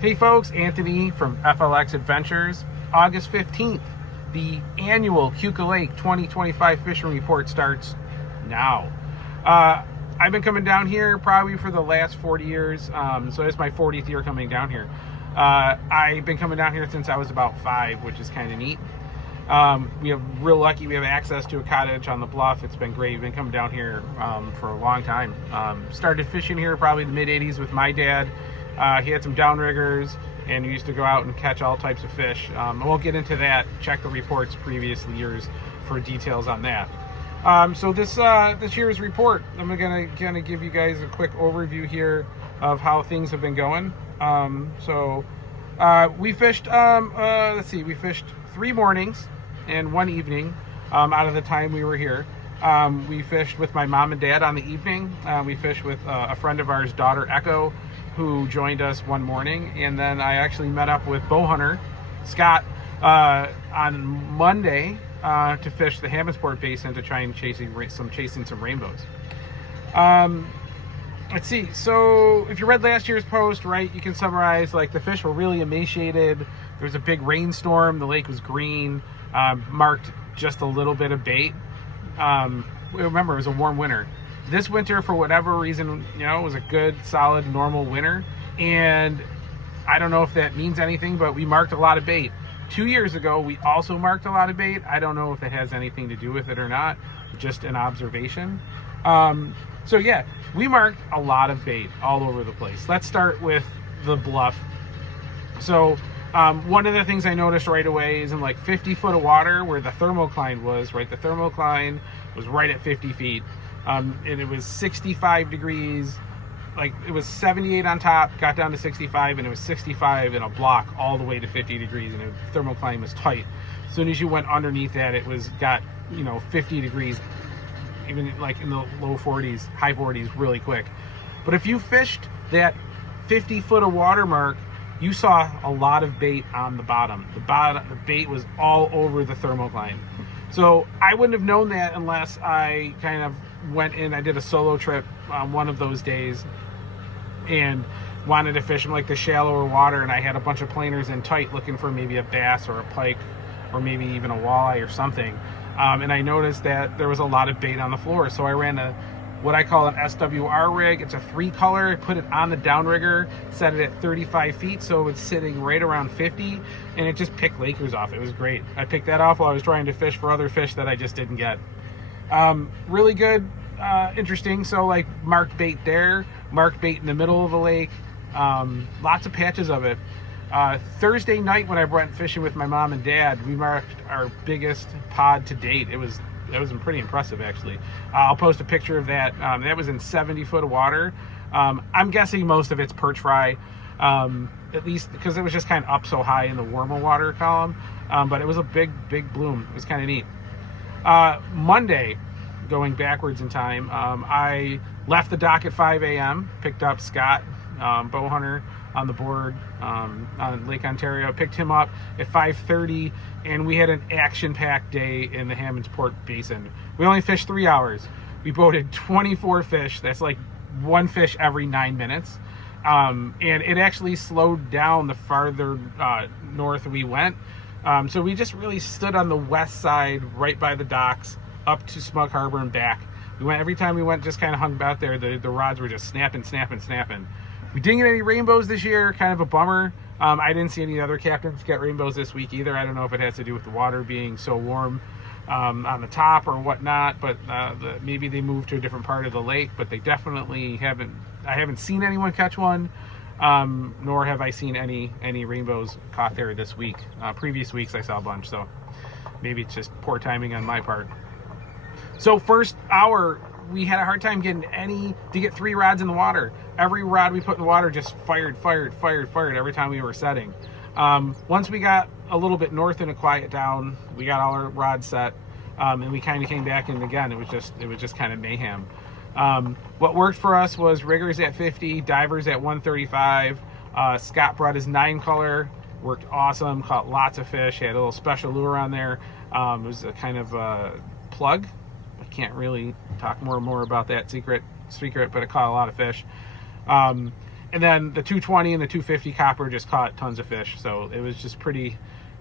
Hey folks, Anthony from FLX Adventures. August 15th, the annual Keuka Lake 2025 Fishing Report starts now. I've been coming down here probably for the last 40 years, so it's my 40th year coming down here. I've been coming down here since I was about 5, which is kind of neat. We have real lucky, we have access to a cottage on the bluff. It's been great. We've been coming down here for a long time. Started fishing here probably the mid-80s with my dad. He had some downriggers and we used to go out and catch all types of fish. I won't get into that. Check the reports previous years for details on that. So this year's report, I'm gonna give you guys a quick overview here of how things have been going. We fished, we fished 3 mornings and 1 evening out of the time we were here. We fished with my mom and dad on the evening. We fished with a friend of ours, daughter Echo, who joined us one morning, and then I actually met up with bow hunter Scott on Monday to fish the Hammondsport Basin to try and chasing some rainbows. Let's see. So if you read last year's post, right, you can summarize like the fish were really emaciated. There was a big rainstorm. The lake was green. Marked just a little bit of bait. Remember, it was a warm winter. This winter, for whatever reason, you know, it was a good, solid, normal winter. And I don't know if that means anything, but we marked a lot of bait. 2 years ago, we also marked a lot of bait. I don't know if it has anything to do with it or not, just an observation. So yeah, we marked a lot of bait all over the place. Let's start with the bluff. So one of the things I noticed right away is in like 50 foot of water where the thermocline was, right? The thermocline was right at 50 feet. And it was 65 degrees, like it was 78 on top, got down to 65, and it was 65 in a block all the way to 50 degrees, and the thermocline was tight. As soon as you went underneath that, it got 50 degrees, even like in the low 40s, high 40s really quick. But if you fished that 50 foot of water mark, you saw a lot of bait on the bottom. The bait was all over the thermocline. So I wouldn't have known that unless I kind of went in. I did a solo trip on one of those days and wanted to fish in like the shallower water, and I had a bunch of planers in tight looking for maybe a bass or a pike or maybe even a walleye or something. And I noticed that there was a lot of bait on the floor. So I ran what I call an SWR rig. It's a 3-color. I put it on the downrigger, set it at 35 feet, so it's sitting right around 50, and it just picked Lakers off. It was great. I picked that off while I was trying to fish for other fish that I just didn't get. Really good, interesting. So like marked bait there, marked bait in the middle of the lake, lots of patches of it. Thursday night when I went fishing with my mom and dad, we marked our biggest pod to date. That was pretty impressive, actually. I'll post a picture of that. That was in 70 foot of water. I'm guessing most of it's perch fry, at least because it was just kind of up so high in the warmer water column. But it was a big bloom. It was kind of neat. Monday, going backwards in time, I left the dock at 5 a.m., picked up Scott, bow hunter, on the board on Lake Ontario. Picked him up at 5:30, and we had an action-packed day in the Hammondsport Basin. We only fished 3 hours. We boated 24 fish. That's like 1 fish every 9 minutes. And it actually slowed down the farther north we went. So we just really stood on the west side, right by the docks, up to Smug Harbor and back. Every time we went, just kind of hung out there. The rods were just snapping. We didn't get any rainbows this year, kind of a bummer. I didn't see any other captains get rainbows this week either. I don't know if it has to do with the water being so warm on the top or whatnot, but maybe they moved to a different part of the lake, but they definitely I haven't seen anyone catch one, nor have I seen any rainbows caught there this week. Previous weeks I saw a bunch, so maybe it's just poor timing on my part. So first hour, we had a hard time getting to get 3 rods in the water. Every rod we put in the water just fired every time we were setting. Once we got a little bit north and it quiet down, we got all our rods set, and we kind of came back in again. It was just kind of mayhem. What worked for us was riggers at 50, divers at 135. Scott brought his 9-color, worked awesome, caught lots of fish, had a little special lure on there. It was a kind of plug. I can't really talk more about that secret, but it caught a lot of fish. And then the 220 and the 250 copper just caught tons of fish. So it was just pretty,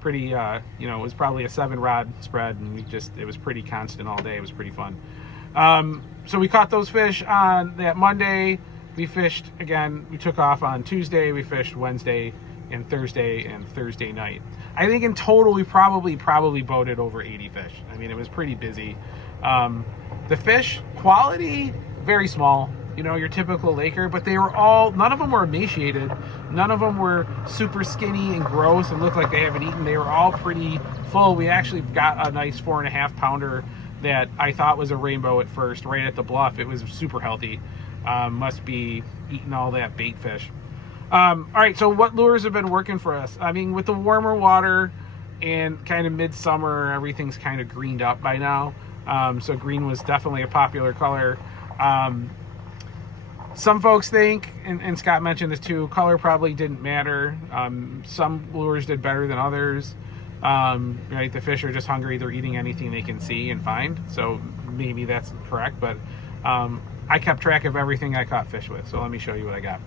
you know, it was probably a 7-rod spread, and it was pretty constant all day. It was pretty fun. So we caught those fish on that Monday. We fished again. We took off on Tuesday. We fished Wednesday and Thursday night. I think in total we probably boated over 80 fish. I mean, it was pretty busy. The fish quality, very small, you know, your typical laker, but they were all, none of them were emaciated. None of them were super skinny and gross and looked like they haven't eaten. They were all pretty full. We actually got a nice 4.5 pounder that I thought was a rainbow at first, right at the bluff. It was super healthy. Must be eating all that bait fish. All right, so what lures have been working for us? I mean, with the warmer water and kind of midsummer, everything's kind of greened up by now. So green was definitely a popular color. Some folks think, and Scott mentioned this too, color probably didn't matter. Some lures did better than others. Right, the fish are just hungry. They're eating anything they can see and find. So maybe that's correct, but I kept track of everything I caught fish with. So let me show you what I got.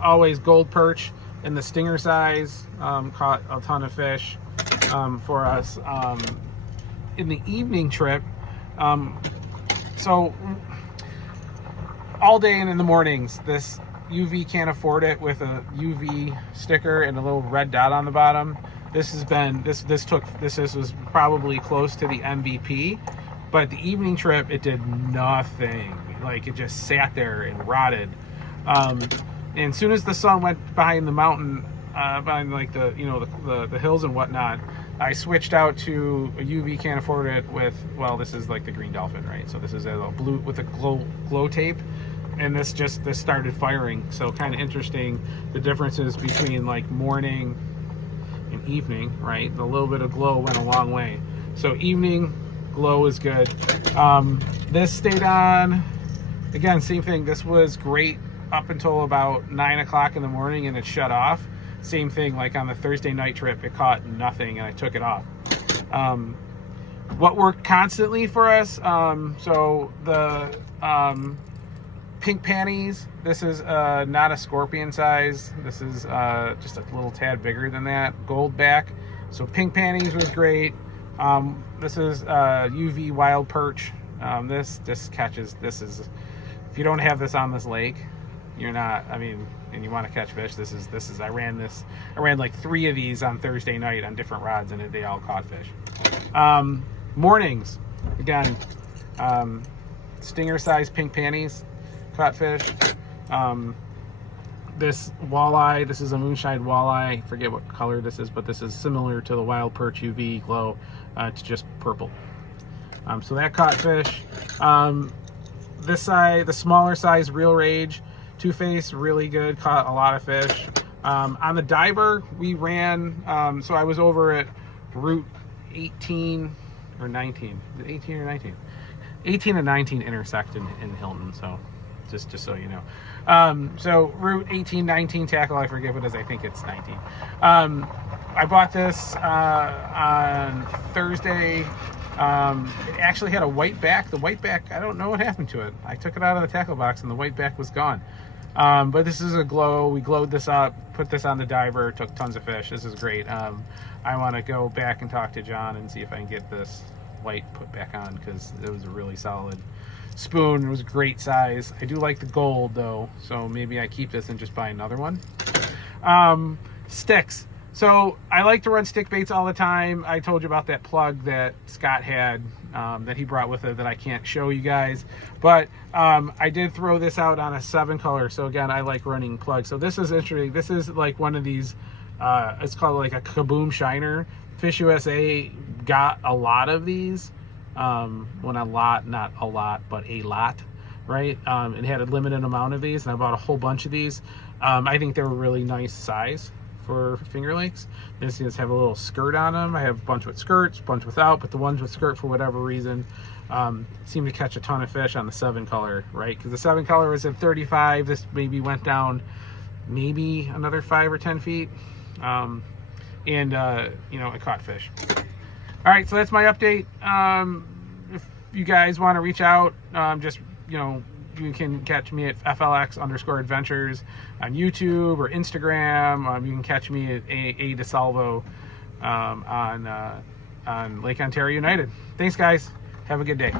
Always gold perch in the stinger size. Caught a ton of fish for us. In the evening trip, so all day and in the mornings, this UV can't afford it with a UV sticker and a little red dot on the bottom. This was probably close to the MVP, but the evening trip it did nothing. Like, it just sat there and rotted. And as soon as the sun went behind the mountain, behind like the, you know, the hills and whatnot, I switched out to a UV can't afford it with, well, this is like the green dolphin, right? So this is a blue with a glow tape, and this started firing. So kind of interesting, the differences between like morning and evening, right? A little bit of glow went a long way. So evening glow is good. This stayed on, again, same thing. This was great up until about 9 o'clock in the morning, and it shut off. Same thing, like on the Thursday night trip, it caught nothing and I took it off. What worked constantly for us, so the pink panties, this is not a scorpion size. This is just a little tad bigger than that, gold back. So pink panties was great. This is UV wild perch. This catches, if you don't have this on this lake, you're not, I mean, and you want to catch fish, I ran like 3 of these on Thursday night on different rods, and they all caught fish. Mornings, again, stinger size pink panties, caught fish. This walleye, this is a moonshine walleye. I forget what color this is, but this is similar to the wild perch UV glow. It's just purple. So that caught fish. This side, the smaller size Real Rage, two-face, really good, caught a lot of fish. On the diver, we ran, so I was over at Route 18 or 19. Is it 18 or 19? 18 and 19 intersect in Hilton, so just so you know. So Route 18, 19 tackle, I forget what it is, I think it's 19. I bought this on Thursday. It actually had a white back. The white back, I don't know what happened to it. I took it out of the tackle box and the white back was gone. But this is a glow. We glowed this up, put this on the diver, took tons of fish. This is great. I want to go back and talk to John and see if I can get this white put back on, because it was a really solid spoon. It was a great size. I do like the gold though, so maybe I keep this and just buy another one. Sticks. So I like to run stick baits all the time. I told you about that plug that Scott had that he brought with it that I can't show you guys, but I did throw this out on a 7 color. So again, I like running plugs. So this is interesting. This is like one of these, it's called like a Kaboom Shiner. Fish USA got a lot of these. Well, not a lot, not a lot, but a lot, right? It had a limited amount of these, and I bought a whole bunch of these. I think they were really nice size for Finger Lakes. These have a little skirt on them. I have a bunch with skirts, a bunch without, but the ones with skirt, for whatever reason, seem to catch a ton of fish on the 7 color, right? Because the 7 color was at 35. This maybe went down maybe another 5 or 10 feet. You know, I caught fish. All right, so that's my update. If you guys want to reach out, just, you know, you can catch me at FLX_adventures on YouTube or Instagram. You can catch me at A DeSalvo on Lake Ontario United. Thanks, guys. Have a good day.